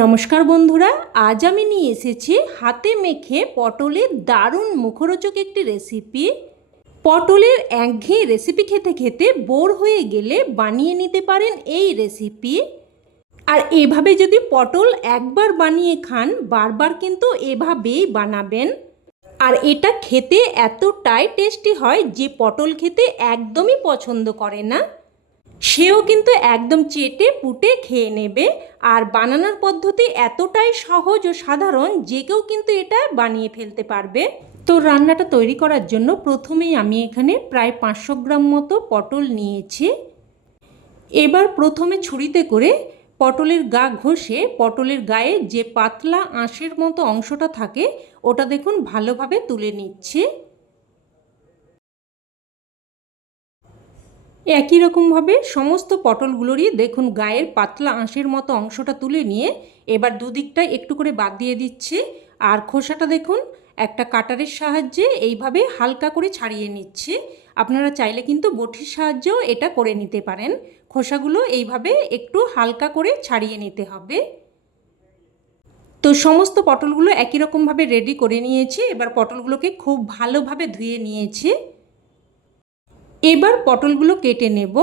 নমস্কার বন্ধুরা, আজ আমি নিয়ে এসেছি হাতে মেখে পটলের দারুণ মুখরোচক একটি রেসিপি পটলের একঘেয়ে রেসিপি খেতে খেতে বোর হয়ে গেলে বানিয়ে নিতে পারেন এই রেসিপি আর এভাবে যদি পটল একবার বানিয়ে খান, বারবার কিন্তু এভাবেই বানাবেন। আর এটা খেতে এতটাই টেস্টি হয় যে পটল খেতে একদমই পছন্দ করে না। সেও কিন্তু একদম চেটে পুটে খেয়ে নেবে। আর বানানোর পদ্ধতি এতটাই সহজ ও সাধারণ যে কেউ কিন্তু এটা বানিয়ে ফেলতে পারবে। তো রান্নাটা তৈরি করার জন্য প্রথমেই আমি এখানে প্রায় পাঁচশো গ্রাম মতো পটল নিয়েছি। এবার প্রথমে ছুরিতে করে পটলের গা ঘষে পটলের গায়ে যে পাতলা আঁশের মতো অংশটা থাকে, ওটা দেখুন ভালোভাবে তুলে নিচ্ছে। একই রকমভাবে সমস্ত পটলগুলোরই দেখুন গায়ের পাতলা আঁশের মতো অংশটা তুলে নিয়ে এবার দুদিকটা একটু করে বাদ দিয়ে দিচ্ছে। আর খোসাটা দেখুন, একটা কাটারের সাহায্যে এইভাবে হালকা করে ছাড়িয়ে নিচ্ছে। আপনারা চাইলে কিন্তু বটির সাহায্যেও এটা করে নিতে পারেন। খোসাগুলো এইভাবে একটু হালকা করে ছাড়িয়ে নিতে হবে। তো সমস্ত পটলগুলো একই রকমভাবে রেডি করে নিয়েছি। এবার পটলগুলোকে খুব ভালোভাবে ধুয়ে নিয়েছি। এবার পটলগুলো কেটে নেব।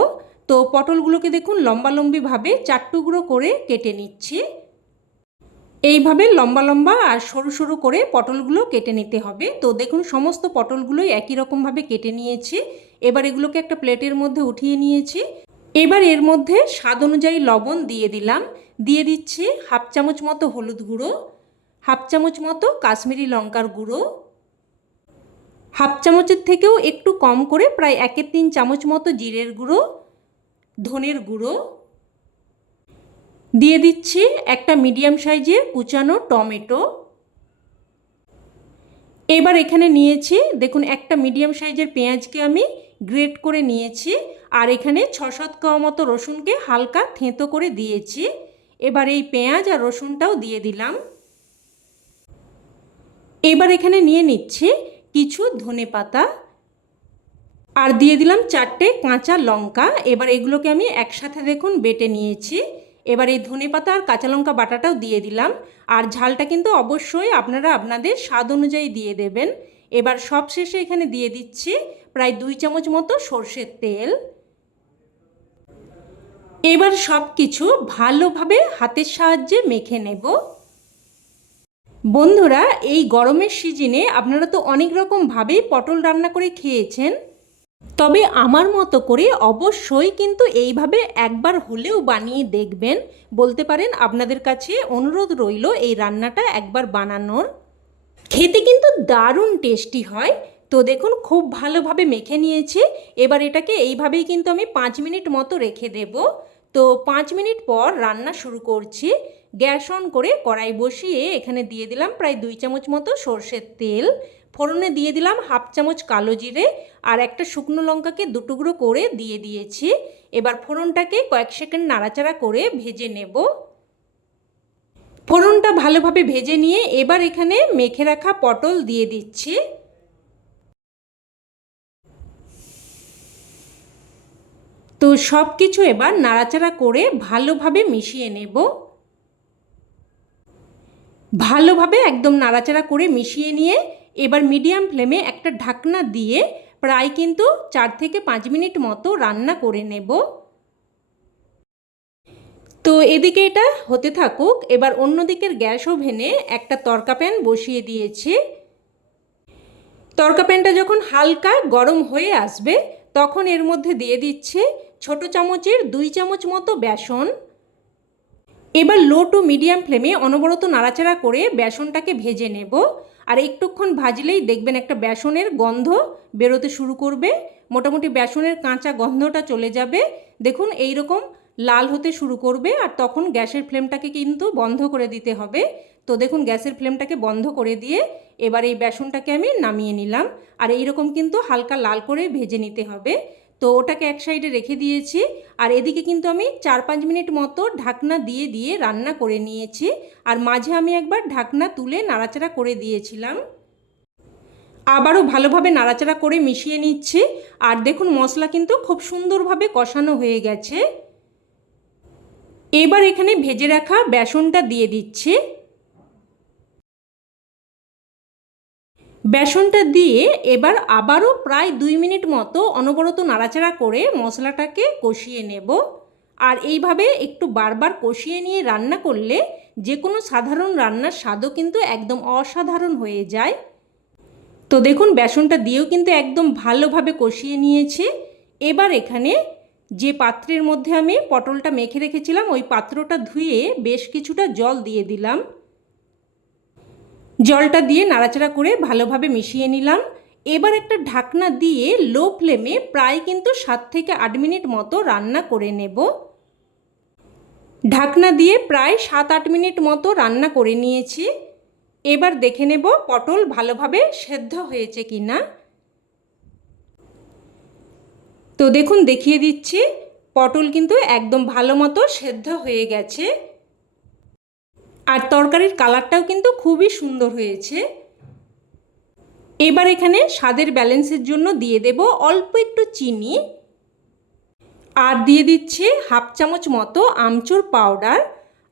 তো পটলগুলোকে দেখুন লম্বা লম্বিভাবে চার টুকরো করে কেটে নিচ্ছি। এইভাবে লম্বা লম্বা আর সরু সরু করে পটলগুলো কেটে নিতে হবে। তো দেখুন সমস্ত পটলগুলোই একই রকমভাবে কেটে নিয়েছি। এবার এগুলোকে একটা প্লেটের মধ্যে উঠিয়ে নিয়েছি। এবার এর মধ্যে স্বাদ অনুযায়ী লবণ দিয়ে দিলাম। দিয়ে দিচ্ছি হাফ চামচ মতো হলুদ গুঁড়ো, হাফ চামচ মতো কাশ্মীরি লঙ্কার গুঁড়ো হাফ চামচের থেকেও একটু কম করে প্রায় একের তিন চামচ মতো জিরের গুঁড়ো, ধনের গুঁড়ো দিয়ে দিচ্ছি একটা মিডিয়াম সাইজের কুচানো টমেটো। এবার এখানে নিয়েছি, দেখুন একটা মিডিয়াম সাইজের পেঁয়াজকে আমি গ্রেট করে নিয়েছি আর এখানে ছ সাত খাওয়া মতো রসুনকে হালকা থেঁতো করে দিয়েছি। এবার এই পেঁয়াজ আর রসুনটাও দিয়ে দিলাম। এবার এখানে নিয়ে নিচ্ছি কিছু ধনে পাতা আর দিয়ে দিলাম চারটে কাঁচা লঙ্কা। এবার এগুলোকে আমি একসাথে দেখুন বেটে নিয়েছি। এবার এই ধনে পাতা আর কাঁচা লঙ্কা বাটাটাও দিয়ে দিলাম। আর ঝালটা কিন্তু অবশ্যই আপনারা আপনাদের স্বাদ অনুযায়ী দিয়ে দেবেন। এবার সব শেষে এখানে দিয়ে দিচ্ছি প্রায় দুই চামচ মতো সর্ষের তেল। এবার সব কিছু ভালোভাবে হাতের সাহায্যে মেখে নেব। বন্ধুরা, এই গরমের সিজনে আপনারা তো অনেক রকমভাবেই পটল রান্না করে খেয়েছেন। তবে আমার মতো করে অবশ্যই কিন্তু এইভাবে একবার হলেও বানিয়ে দেখবেন। বলতে পারেন, আপনাদের কাছে অনুরোধ রইল এই রান্নাটা একবার বানানোর। খেতে কিন্তু দারুণ টেস্টি হয়। তো দেখুন, খুব ভালোভাবে মেখে নিয়েছি। এবার এটাকে এইভাবেই কিন্তু আমি পাঁচ মিনিট মতো রেখে দেব। তো পাঁচ মিনিট পর রান্না শুরু করছি। গ্যাস অন করে কড়াই বসিয়ে এখানে দিয়ে দিলাম প্রায় দুই চামচ মতো সর্ষের তেল। ফোড়নে দিয়ে দিলাম হাফ চামচ কালো জিরে আর একটা শুকনো লঙ্কাকে দুটুকরো করে দিয়ে দিয়েছি। এবার ফোড়নটাকে কয়েক সেকেন্ড নাড়াচাড়া করে ভেজে নেব। ফোড়নটা ভালোভাবে ভেজে নিয়ে এবার এখানে মেখে রাখা পটল দিয়ে দিচ্ছি। তো সব কিছু এবার নাড়াচাড়া করে ভালোভাবে মিশিয়ে নেব। ভালোভাবে একদম নাড়াচাড়া করে মিশিয়ে নিয়ে এবার মিডিয়াম ফ্লেমে একটা ঢাকনা দিয়ে প্রায় কিন্তু চার থেকে পাঁচ মিনিট মতো রান্না করে নেব। তো এদিকে এটা হতে থাকুক, এবার অন্য দিকের গ্যাস ওভেনে একটা তরকা প্যান বসিয়ে দিয়েছি। তরকা প্যানটা যখন হালকা গরম হয়ে আসবে, তখন এর মধ্যে দিয়ে দিচ্ছে ছোট চামচের দুই চামচ মতো বেসন। এবার লো টু মিডিয়াম ফ্লেমে অনবরত নাড়াচাড়া করে বেসনটাকে ভেজে নেব। আর একটুক্ষণ ভাজলেই দেখবেন একটা বেসনের গন্ধ বেরোতে শুরু করবে। মোটামুটি বেসনের কাঁচা গন্ধটা চলে যাবে। দেখুন এই রকম লাল হতে শুরু করবে আর তখন গ্যাসের ফ্লেমটাকে কিন্তু বন্ধ করে দিতে হবে। তো দেখুন গ্যাসের ফ্লেমটাকে বন্ধ করে দিয়ে এবার এই বেসনটাকে আমি নামিয়ে নিলাম। আর এই রকম কিন্তু হালকা লাল করে ভেজে নিতে হবে। তো ওটাকে এক সাইডে রেখে দিয়েছি আর এদিকে কিন্তু আমি চার পাঁচ মিনিট মতো ঢাকনা দিয়ে দিয়ে রান্না করে নিয়েছি আর মাঝে আমি একবার ঢাকনা তুলে নাড়াচাড়া করে দিয়েছিলাম। আবারও ভালোভাবে নাড়াচাড়া করে মিশিয়ে নিচ্ছি আর দেখুন মশলা কিন্তু খুব সুন্দরভাবে কষানো হয়ে গেছে। এবার এখানে ভেজে রাখা বেসনটা দিয়ে দিচ্ছি। বেসনটা দিয়ে এবার আবারও প্রায় দুই মিনিট মতো অনবরত নাড়াচাড়া করে মশলাটাকে কষিয়ে নেব। আর এইভাবে একটু বারবার কষিয়ে নিয়ে রান্না করলে যে কোনো সাধারণ রান্নার স্বাদও কিন্তু একদম অসাধারণ হয়ে যায়। তো দেখুন, বেসনটা দিয়েও কিন্তু একদম ভালোভাবে কষিয়ে নিয়েছে। এবার এখানে যে পাত্রের মধ্যে আমি পটলটা মেখে রেখেছিলাম, ওই পাত্রটা ধুয়ে বেশ কিছুটা জল দিয়ে দিলাম। জলটা দিয়ে নাড়াচাড়া করে ভালোভাবে মিশিয়ে নিলাম। এবার একটা ঢাকনা দিয়ে লো ফ্লেমে প্রায় কিন্তু সাত থেকে আট মিনিট মতো রান্না করে নেব। ঢাকনা দিয়ে প্রায় সাত আট মিনিট মতো রান্না করে নিয়েছি। এবার দেখে নেব পটল ভালোভাবে সেদ্ধ হয়েছে কি না তো দেখুন, দেখিয়ে দিচ্ছি, পটল কিন্তু একদম ভালো মতো সেদ্ধ হয়ে গেছে। আর তরকারির কালারটাও কিন্তু খুবই সুন্দর হয়েছে। এবার এখানে স্বাদের ব্যালেন্সের জন্য দিয়ে দেব অল্প একটু চিনি। আর দিয়ে দিচ্ছে হাফ চামচ মতো আমচুর পাউডার।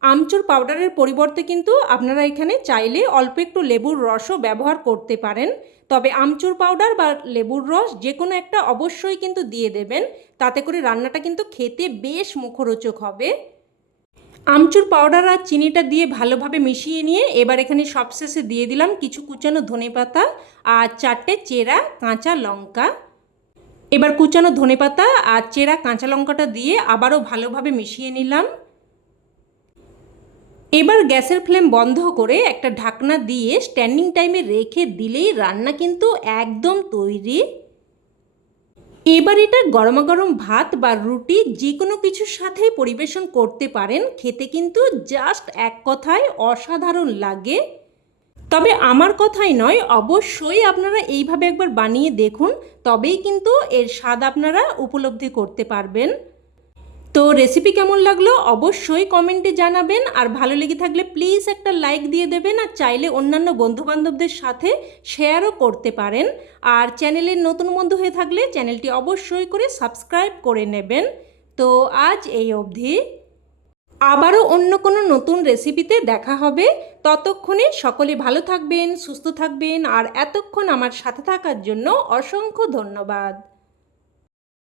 আমচুর পাউডারের পরিবর্তে কিন্তু আপনারা এখানে চাইলে অল্প একটু লেবুর রসও ব্যবহার করতে পারেন। তবে আমচুর পাউডার বা লেবুর রস যে কোনো একটা অবশ্যই কিন্তু দিয়ে দেবেন। তাতে করে রান্নাটা কিন্তু খেতে বেশ মুখরোচক হবে। আমচুর পাউডার আর চিনিটা দিয়ে ভালোভাবে মিশিয়ে নিয়ে এবার এখানে সবশেষে দিয়ে দিলাম কিছু কুচানো ধনে পাতা আর চারটে চেরা কাঁচা লঙ্কা। এবার কুচানো ধনে পাতা আর চেরা কাঁচা লঙ্কাটা দিয়ে আবারও ভালোভাবে মিশিয়ে নিলাম। এবার গ্যাসের ফ্লেম বন্ধ করে একটা ঢাকনা দিয়ে স্ট্যান্ডিং টাইমে রেখে দিলেই রান্না কিন্তু একদম তৈরি। এবার এটা গরমাগরম ভাত বা রুটি যে কোনো কিছুর সাথে পরিবেশন করতে পারেন। খেতে কিন্তু জাস্ট এক কথায় অসাধারণ লাগে। তবে আমার কথাই নয়, অবশ্যই আপনারা এইভাবে একবার বানিয়ে দেখুন। তবেই কিন্তু এর স্বাদ আপনারা উপলব্ধি করতে পারবেন। তো রেসিপি কেমন লাগল অবশ্যই কমেন্টে জানাবেন। আর ভালো লেগে থাকলে প্লিজ একটা লাইক দিয়ে দেবেন আর চাইলে অন্যান্য বন্ধুবান্ধবদের সাথে শেয়ারও করতে পারেন। আর চ্যানেলের নতুন বন্ধু হয়ে থাকলে চ্যানেলটি অবশ্যই করে সাবস্ক্রাইব করে নেবেন। তো আজ এই অবধি। আবারও অন্য কোনো নতুন রেসিপিতে দেখা হবে। ততক্ষণে সকলে ভালো থাকবেন, সুস্থ থাকবেন। আর এতক্ষণ আমার সাথে থাকার জন্য অসংখ্য ধন্যবাদ।